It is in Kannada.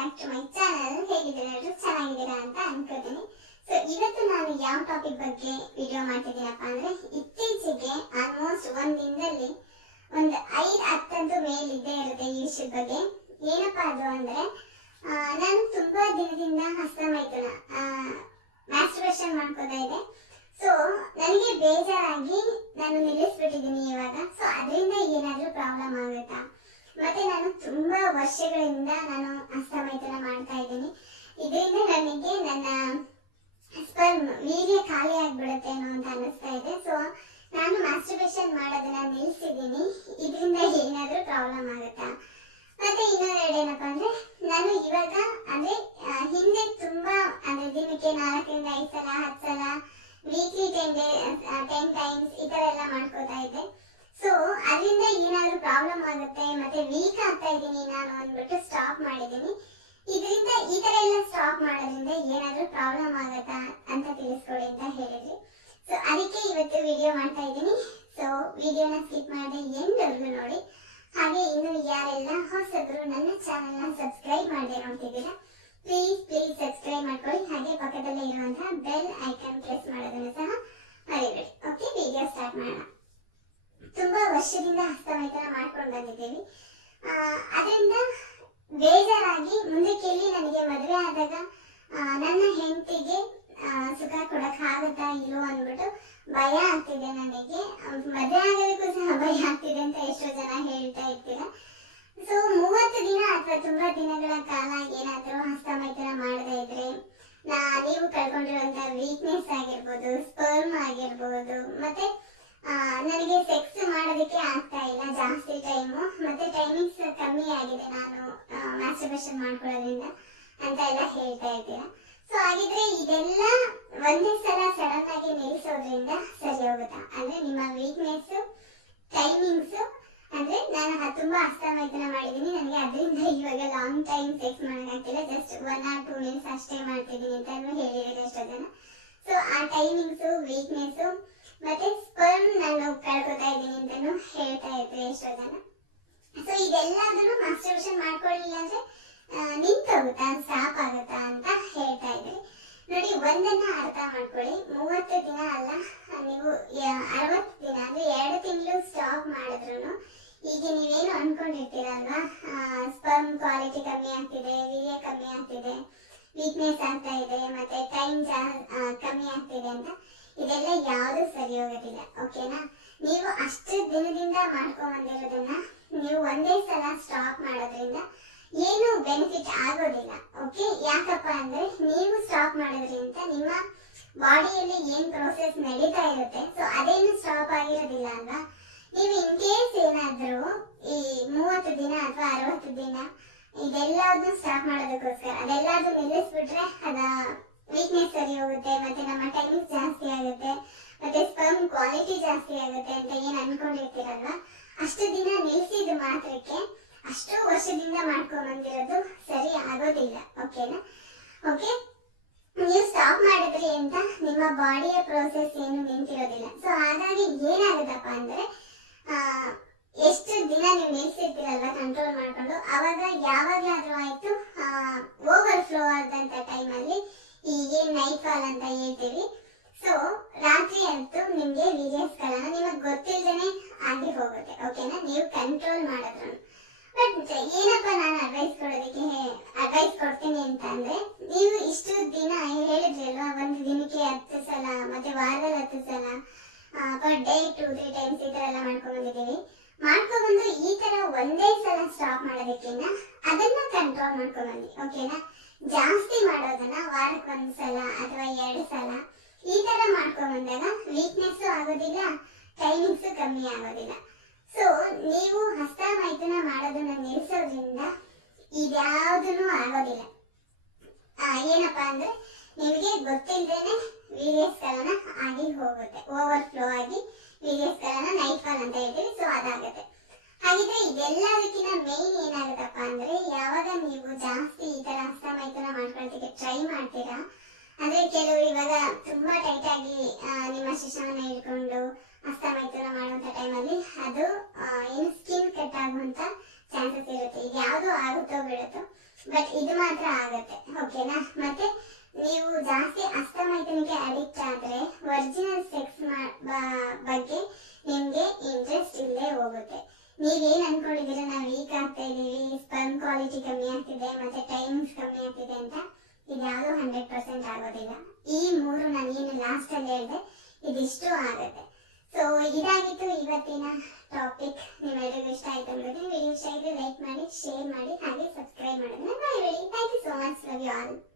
Back to my channel. ಹೇಗಿದ್ದೀರಾ ಎಲ್ಲರೂ? ಚೆನ್ನಾಗಿದ್ದೀರಾ ಅಂತ ಅನ್ಕೋತೀನಿ. ಸೊ ಇವತ್ತು ನಾನು ಯಾವ ಟಾಪಿಕ್ ಬಗ್ಗೆ ವಿಡಿಯೋ ಮಾಡ್ತಿದ್ದೀನಪ್ಪ ಅಂದ್ರೆ, ಇತ್ತೀಚೆಗೆ ಆಲ್ಮೋಸ್ಟ್ ಒಂದ್ ದಿನದಲ್ಲಿ ಒಂದು 5-10 ಮೇಲ್ ಇದ್ದೇ ಇರುತ್ತೆ ಈ ವಿಷಯದ ಬಗ್ಗೆ. ಏನಪ್ಪಾ ಅದು ಅಂದ್ರೆ, ನಾನು ತುಂಬಾ ದಿನದಿಂದ ಹಸ್ತಮೈಥುನ ಮ್ಯಾಸ್ಟರ್ಬೇಷನ್ ಮಾಡ್ಕೋತಾ ಇದೆ. ಸೊ ನನಗೆ ಬೇಜಾರಾಗಿ ನಾನು ನಿಲ್ಲಿಸ್ಬಿಟ್ಟಿದ್ದೀನಿ ಇವಾಗ. ಸೊ ಅದರಿಂದ ಏನಾದ್ರೂ ಪ್ರಾಬ್ಲಮ್ ಆಗುತ್ತಾ, ಮತ್ತೆ ನಾನು ತುಂಬಾ ವರ್ಷಗಳಿಂದ ನಾನು ಹಸ್ತಮೈಥುನ ಮಾಡ್ತಾ ಇದ್ದೀನಿ. ಇದರಿಂದ ನನಗೆ ನನ್ನ ಸ್ಪರ್ಮ್ ವೀರ್ಯ ಖಾಲಿ ಆಗ್ಬಿಡುತ್ತೇನೋ ಅಂತ ಅನಿಸ್ತಾ ಇದೆ. ಸೊ ನಾನು ಮಾಸ್ಟರ್ಬೇಷನ್ ಮಾಡೋದನ್ನ ನಿಲ್ಸಿದ್ದೀನಿ. ಇದರಿಂದ ಏನಾದ್ರೂ ಪ್ರಾಬ್ಲಮ್ ಆಗುತ್ತಾ? ಮತ್ತೆ ಇನ್ನೊಂದೆರಡು ಏನಪ್ಪಾ ಅಂದ್ರೆ, ನಾನು ಇವಾಗ ಅಂದ್ರೆ ಹಿಂದೆ ತುಂಬಾ ಅಂದ್ರೆ ದಿನಕ್ಕೆ 4-5 ಸಲ 10 ಸಲ ವೀಕ್ಲಿ 10 ಟೈಮ್ಸ್ ಈ ತರ ಎಲ್ಲ ಮಾಡ್ಕೋತಾ ಇದ್ದೆ. ಸೊ ಅದರಿಂದ ಏನಾದ್ರೂ ಪ್ರಾಬ್ಲಮ್ ಆಗುತ್ತೆ ಮತ್ತೆ ವೀಕ್ ಆಗ್ತಾ ಇದ್ದೀನಿ ನಾನು ಅಂದ್ಬಿಟ್ಟು ಸ್ಟಾಪ್ ಮಾಡಿದ್ದೀನಿ. ಇದರಿಂದ ಈ ತರ ಎಲ್ಲ ಸ್ಟಾಪ್ ಮಾಡೋದ್ರಿಂದ ಏನಾದ್ರೂ ಪ್ರಾಬ್ಲಮ್ ಆಗುತ್ತಾ ಅಂತ ತಿಳಿಸ್ಕೊಡಿ ಅಂತ ಹೇಳಿದ್ರಿ. ಸೊ ಅದಕ್ಕೆ ಇವತ್ತು ವಿಡಿಯೋ ಮಾಡ್ತಾ ಇದ್ದೀನಿ. ಸೊ ವಿಡಿಯೋನ ಸ್ಕಿಪ್ ಮಾಡದೆ ಎಂಡ್ವರೆಗೂ ನೋಡಿ. ಹಾಗೆ ಇನ್ನು ಯಾರೆಲ್ಲ ಹೊಸಬ್ರು ನನ್ನ ಚಾನೆಲ್ ನ ಸಬ್ಸ್ಕ್ರೈಬ್ ಮಾಡದೆ ನೋಡ್ತಿದ್ದೀರಾ, ಪ್ಲೀಸ್ ಸಬ್ಸ್ಕ್ರೈಬ್ ಮಾಡ್ಕೊಳ್ಳಿ. ಹಾಗೆ ಪಕ್ಕದಲ್ಲೇ ಇರುವಂತಹ ಬೆಲ್ ಐಕಾನ್ ಪ್ರೆಸ್ ಮಾಡೋದನ್ನು ಸಹ ಮರಿಬೇಡಿ. ಓಕೆ, ವಿಡಿಯೋ ಸ್ಟಾರ್ಟ್ ಮಾಡೋಣ. ತುಂಬಾ ವರ್ಷದಿಂದ ಹಸ್ತಮೈಥುನ ಮಾಡ್ಕೊಂಡು ಬಂದಿದ್ದೀವಿ. ಅದರಿಂದ ಬೇಜಾರಾಗಿ ಮುಂದೆ ಕೇಳಿ ನನಗೆ ಮದುವೆ ಆದಾಗ ನನ್ನ ಹೆಂಡತಿಗೆ ಸುಖ ಕೊಡಕ್ ಆಗುತ್ತಾ ಇಲ್ಲೋ ಅಂದ್ಬಿಟ್ಟು ಭಯ ಆಗ್ತಿದೆ ನನಗೆ. ಮದುವೆ ಆಗೋದಕ್ಕೂ ಸಹ ಭಯ ಆಗ್ತಿದೆ ಅಂತ ಎಷ್ಟೋ ಜನ ಹೇಳ್ತಾ ಇರ್ತೀರ. ಸೊ 30 ದಿನ ಅಥವಾ ತುಂಬಾ ದಿನಗಳ ಕಾಲ ಏನಾದ್ರೂ ಹಸ್ತಮೈಥುನ ಮಾಡದೇ ಇದ್ರೆ ನೀವು ಕಳ್ಕೊಂಡಿರುವಂತ ವೀಕ್ನೆಸ್ ಆಗಿರ್ಬೋದು, ಸ್ಪರ್ಮ್ ಆಗಿರ್ಬೋದು, ಮತ್ತೆ ನನಗೆ ಸೆಕ್ಸ್ ಮಾಡೋದಕ್ಕೆ ಆಗ್ತಾ ಇಲ್ಲ ಜಾಸ್ತಿ ಟೈಮು, ಮತ್ತೆ ಟೈಮಿಂಗ್ಸ್ ಕಮ್ಮಿ ಆಗಿದೆ ನಾನು ಮಾಸ್ಟರ್ಬೇಷನ್ ಮಾಡ್ಕೊಳ್ಳೋದ್ರಿಂದ ಅಂತ ಎಲ್ಲ ಹೇಳ್ತಾ ಇದ್ದೀರಾ. ಸೊ ಹಾಗಿದ್ರೆ ಇದೆಲ್ಲ ಒಂದೇ ಸಲ ಸಡನ್ ಆಗಿ ನಿಲ್ಲಿಸೋದ್ರಿಂದ ಸರಿ ಹೋಗುತ್ತಾ? ಅಂದ್ರೆ ನಿಮ್ಮ ವೀಕ್ನೆಸ್, ಟೈಮಿಂಗ್ಸ್, ಅಂದ್ರೆ ನಾನು ತುಂಬಾ ಹಸ್ತಮೈಥುನ ಮಾಡಿದ್ದೀನಿ, ನನಗೆ ಅದರಿಂದ ಇವಾಗ ಲಾಂಗ್ ಟೈಮ್ ಸೆಕ್ಸ್ ಮಾಡೋಕ್ಕಾಗ್ತಿಲ್ಲ, ಜಸ್ಟ್ 1 or 2 minutes ಅಷ್ಟೇ ಮಾಡ್ತಿದ್ದೀನಿ ಅಂತ ಹೇಳಿದ್ದಾರೆ ಎಷ್ಟೋ ಜನ. ಸೊ ಆ ಟೈಮಿಂಗ್ಸ್, ವೀಕ್ನೆಸ್ ಮತ್ತೆ ಸ್ಪರ್ಮ್ ನಾನು ಕಳ್ಕೊತಾ ಇದ್ದೀನಿ ಅಂತಾನು ಹೇಳ್ತಾ ಇದ್ರೆ ಎಷ್ಟೋ ಜನ. ಸೊ ಇದೆಲ್ಲದನ್ನು ಮಾಸ್ಟರ್ಬೇಷನ್ ಮಾಡ್ಕೊಳ್ಳಿಲ್ಲ ಅಂದ್ರೆ ನಿಂತೋಗುತ್ತಾ, ಸ್ಟಾಪ್ ಆಗುತ್ತಾ ಅಂತ ಹೇಳ್ತಾ ಇದ್ರಿ. ನೋಡಿ, ಒಂದನ್ನ ಅರ್ಥ ಮಾಡ್ಕೊಳ್ಳಿ, 30 ದಿನ ಅಲ್ಲ, ನೀವು 60 ದಿನ ಅಂದ್ರೆ 2 ತಿಂಗಳು ಸ್ಟಾಪ್ ಮಾಡಿದ್ರು ಈಗ ನೀವೇನು ಅನ್ಕೊಂಡಿರ್ತೀರಲ್ವಾ, ಸ್ಪರ್ಮ್ ಕ್ವಾಲಿಟಿ ಕಮ್ಮಿ ಆಗ್ತಿದೆ, ವೀರ್ಯ ಕಮ್ಮಿ ಆಗ್ತಿದೆ, ವೀಕ್ನೆಸ್ ಆಗ್ತಾ ಇದೆ, ಮತ್ತೆ ಟೈಮ್ ಕಮ್ಮಿ ಆಗ್ತಿದೆ ಅಂತ, ಇದೆಲ್ಲ ಯಾವುದು ಸರಿ ಹೋಗೋದಿಲ್ಲ. ಓಕೆನಾ? ನೀವು ಅಷ್ಟು ದಿನದಿಂದ ಮಾಡ್ಕೊಂಡ್ ಬಂದಿರೋದನ್ನ ನೀವು ಒಂದೇ ಸಲ ಸ್ಟಾಪ್ ಮಾಡೋದ್ರಿಂದ ಏನು ಬೆನಿಫಿಟ್ ಆಗೋದಿಲ್ಲ. ಓಕೆ, ಯಾಕಪ್ಪ ಅಂದ್ರೆ ನೀವು ಸ್ಟಾಪ್ ಮಾಡೋದ್ರಿಂದ ನಿಮ್ಮ ಬಾಡಿಯಲ್ಲಿ ಏನ್ ಪ್ರೋಸೆಸ್ ನಡೀತಾ ಇರುತ್ತೆ, ಸೊ ಅದೇನು ಸ್ಟಾಪ್ ಆಗಿರೋದಿಲ್ಲ ಅಲ್ವಾ. ನೀವು ಇನ್ ಕೇಸ್ ಏನಾದ್ರೂ ಈ 30 ದಿನ ಅಥವಾ 60 ದಿನ ಇದೆಲ್ಲದನ್ನು ಸ್ಟಾಪ್ ಮಾಡೋದಕ್ಕೋಸ್ಕರ ಅದೆಲ್ಲದೂ ನಿಲ್ಲಿಸ್ಬಿಟ್ರೆ ಅದ ವೀಕ್ನೆಸ್ ಸರಿ ಹೋಗುತ್ತೆ, ಮತ್ತೆ ನಮ್ಮ ಟೈಮಿಂಗ್ ಜಾಸ್ತಿ ಆಗುತ್ತೆ, ಮತ್ತೆ ಸ್ಪರ್ಮ್ ಕ್ವಾಲಿಟಿ ಜಾಸ್ತಿ ಆಗುತ್ತೆ ಅಂತ ಏನ್ ಅನ್ಕೊಂಡಿರ್ತೀರಲ್ವಾ, ಅಷ್ಟು ದಿನ ನಿಲ್ಸಿದ ಮಾತ್ರಕ್ಕೆ ಅಷ್ಟು ವರ್ಷದಿಂದ ಮಾಡ್ಕೊಂಡ್ ಬಂದಿರೋದು ಸರಿ ಆಗೋದಿಲ್ಲ. ಓಕೆನಾ? ಓಕೆ, ನೀವು ಸ್ಟಾಪ್ ಮಾಡಿದ್ರಿ ಅಂತ ನಿಮ್ಮ ಬಾಡಿಯ ಪ್ರೋಸೆಸ್ ಏನು ನಿಂತಿರೋದಿಲ್ಲ. ಸೊ ಹಾಗಾಗಿ ಏನಾಗುತ್ತಪ್ಪ ಅಂದ್ರೆ, ಎಷ್ಟು ದಿನ ನೀವು ನಿಲ್ಸಿರ್ತೀರಲ್ವ ಕಂಟ್ರೋಲ್ ಮಾಡ್ಕೊಂಡು, ಅವಾಗ ಯಾವಾಗ್ಲಾದ್ರೂ ಆಯ್ತು ಓವರ್ ಫ್ಲೋ ಆದಂತ ಟೈಮಲ್ಲಿ ಈ ಏನ್ ನೈಟ್ ಫಾಲ್ ಅಂತ ಹೇಳ್ತೀವಿ, ಸೊ ರಾತ್ರಿ ಅಂತೂ ನಿಮ್ಗೆ ವೀರ್ಯಸ್ಖಲನ ನಿಮಗ್ ಗೊತ್ತಿಲ್ದೇನೆ ಆಗಿ ಹೋಗುತ್ತೆ. ಓಕೆನಾ? ನೀವು ಕಂಟ್ರೋಲ್ ಮಾಡಿದ್ರು. ಬಟ್ ಏನಪ್ಪ ನಾನು ಅಡ್ವೈಸ್ ಕೊಡ್ತೀನಿ ಅಂತ ಅಂದ್ರೆ, ನೀವು ಇಷ್ಟು ದಿನ ಹೇಳಿದ್ರಿ ಅಲ್ವಾ, ಒಂದು ದಿನಕ್ಕೆ 10 ಸಲ ಮತ್ತೆ ವಾರದಲ್ಲಿ 10 ಸಲ ಪರ್ ಡೇ 2-3 ಟೈಮ್ಸ್ ಈ ತರ ಎಲ್ಲ ಮಾಡ್ಕೊಂಡ್ಬಂದಿದ್ದೀವಿ. ಮಾಡ್ಕೊಂಡ್ಬಂದು ಈ ತರ ಒಂದೇ ಸಲ ಸ್ಟಾಪ್ ಮಾಡೋದಕ್ಕಿಂತ ಅದನ್ನ ಕಂಟ್ರೋಲ್ ಮಾಡ್ಕೊಂಡ್ಬಂದಿ. ಓಕೆನಾ? ಜಾಸ್ತಿ ಮಾಡೋದನ್ನ ವಾರಕ್ಕೆ 1 ಸಲ ಅಥವಾ 2 ಸಲ ಈ ತರ ಮಾಡ್ಕೊಂಡ್ ಬಂದಾಗ ವೀಕ್ನೆಸ್ ಆಗೋದಿಲ್ಲ, ಟೈಮಿಂಗ್ಸ್ ಕಮ್ಮಿ ಆಗೋದಿಲ್ಲ. ಸೊ ನೀವು ಹಸ್ತಮೈಥುನ ಮಾಡೋದನ್ನ ನಿಲ್ಸೋದ್ರಿಂದ ಇದ್ಯಾವುದೂ ಆಗೋದಿಲ್ಲ. ಏನಪ್ಪಾ ಅಂದ್ರೆ, ನಿಮಗೆ ಗೊತ್ತಿಲ್ಲದೇನೆ ವೀರ್ಯಸ್ಖಲನ ಆಗಿ ಹೋಗುತ್ತೆ, ಓವರ್ ಫ್ಲೋ ಆಗಿ ವೀರ್ಯಸ್ಖಲನ, ನೈಟ್ ಫಾಲ್ ಅಂತ ಹೇಳ್ತೀವಿ. ಸೊ ಅದಾಗುತ್ತೆ. ಹಾಗಿದ್ರೆ ಇದೆಲ್ಲದಕ್ಕಿಂತ ಮೇನ್ ಏನಾಗುತ್ತಪ್ಪ ಅಂದ್ರೆ, ಯಾವಾಗ ನೀವು ಜಾಸ್ತಿ ಈ ತರ ಹಸ್ತಮೈಥುನ ಮಾಡ್ಕೊಳ್ಳೋದಕ್ಕೆ ಟ್ರೈ ಮಾಡ್ತೀರಾ ಅಂದ್ರೆ, ಕೆಲವರು ಇವಾಗ ತುಂಬಾ ಟೈಟ್ ಆಗಿ ನಿಮ್ಮ ಶಿಶುವನ್ನ ಹಿಡ್ಕೊಂಡು ಹಸ್ತಮೈಥುನ ಮಾಡುವಂತ ಟೈಮಲ್ಲಿ ಅದು ಏನು ಸ್ಕಿನ್ ಕಟ್ ಆಗುವಂತ ಚಾನ್ಸಸ್ ಇರುತ್ತೆ. ಇದು ಯಾವುದು ಆಗುತ್ತೋ ಬಿಡುತ್ತೋ, ಬಟ್ ಇದು ಮಾತ್ರ ಆಗುತ್ತೆ, ಓಕೆನಾ. ಮತ್ತೆ ನೀವು ಜಾಸ್ತಿ ಹಸ್ತಮೈಥುನಕ್ಕೆ ಅಡಿಕ್ಟ್ ಆದ್ರೆ ಒರಿಜಿನಲ್ ಸೆಕ್ಸ್ ಬಗ್ಗೆ ನಿಮ್ಗೆ ಇಂಟ್ರೆಸ್ಟ್ ಇಲ್ಲದೆ ಹೋಗುತ್ತೆ. ನೀವೇನ್ ಅನ್ಕೊಂಡಿದೀರ, ನಾವು ವೀಕ್ ಆಗ್ತಾ ಇದೀವಿ, ಸ್ಪರ್ಮ್ ಕ್ವಾಲಿಟಿ ಕಮ್ಮಿ ಆಗ್ತಿದೆ, ಮತ್ತೆ ಟೈಮಿಂಗ್ಸ್ ಕಮ್ಮಿ ಆಗ್ತಿದೆ ಅಂತ, ಇದ್ಯಾವುದು 100% ಆಗೋದಿಲ್ಲ. ಈ 3 ನಾನು ಏನು ಲಾಸ್ಟ್ ಅಲ್ಲಿ ಹೇಳಿದೆ ಇದಿಷ್ಟು ಆಗುತ್ತೆ. ಸೊ ಇದಾಗಿತ್ತು ಇವತ್ತಿನ ಟಾಪಿಕ್. ನಿಮ್ಮೆಲ್ಲರಿಗೂ ಇಷ್ಟ ಆಯ್ತು ಅನ್ಕೋತೀನಿ. ವಿಡಿಯೋ ಇಷ್ಟ ಆಯ್ತು ಲೈಕ್ ಮಾಡಿ, ಶೇರ್ ಮಾಡಿ, ಹಾಗೆ ಸಬ್ಸ್ಕ್ರೈಬ್ ಮಾಡೋದನ್ನ ಮರಿಬೇಡಿ. Thank you so much. Love you all.